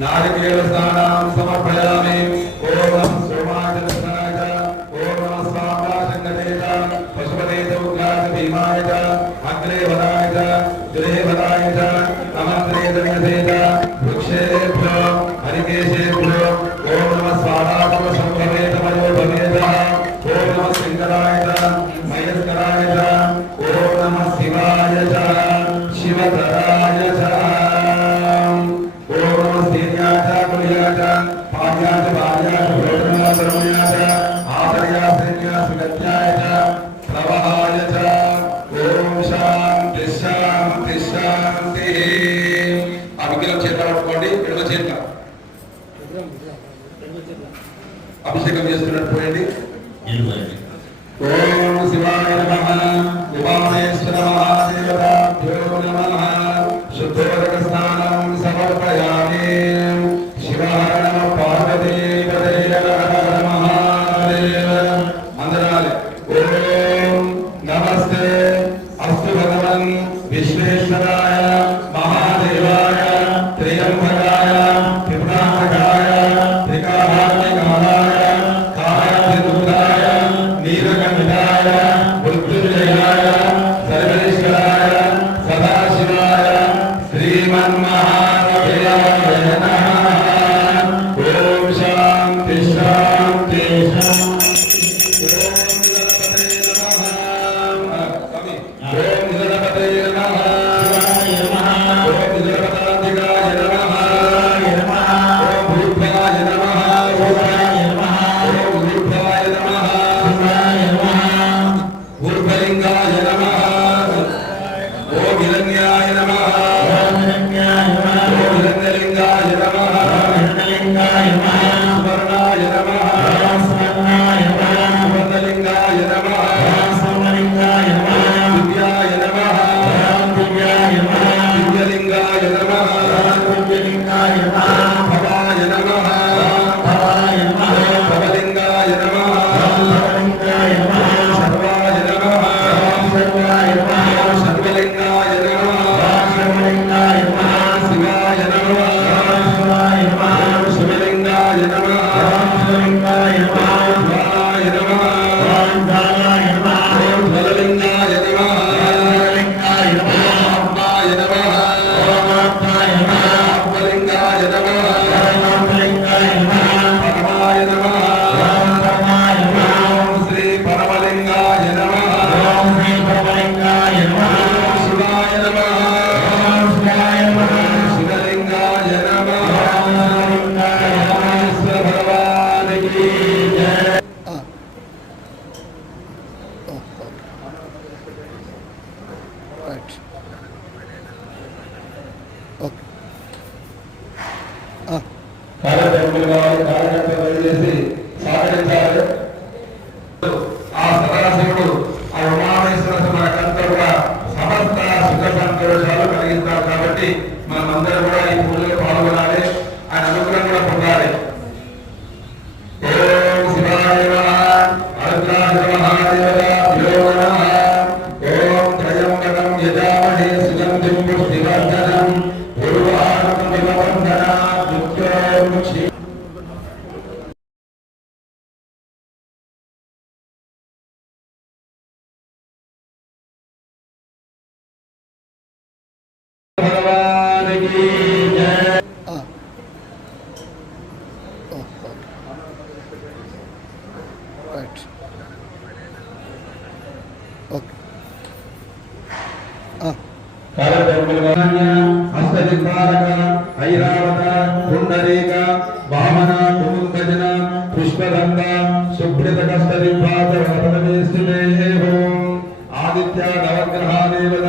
నారికేళస్థానం సమర్పయామి. ఓం సోమాచరణాయ ఓం స్వామాశంకరేత పశుపతేత ఉగ్రాయ భీమాయ అగ్రే వరాయ శాంతి శాంతి శాంతి. అభిజ్ఞం చేత పట్టుకోండి ఎడమ చేత అభిషేకం చేస్తున్నట్టు పోయండి. ఓం శివాయ నమః ఉమామేశ్వర మహాదేవ శుద్ధోదక స్నాన Krishna Krishna కార్యక్రమాలు కావాలి కార్యక్రమాలు బయలుదేసి సహకరించాలి ఆ. సదాశివుడు ఆ ఉమామేశ్వర సమస్త కాబట్టి ఓకే. ఐరావత పుండరీక వామన కుముందజన పుష్పదండ శుభ్రిత కష్ట విభాగ ఆదిత్య నవగ్రహ దేవత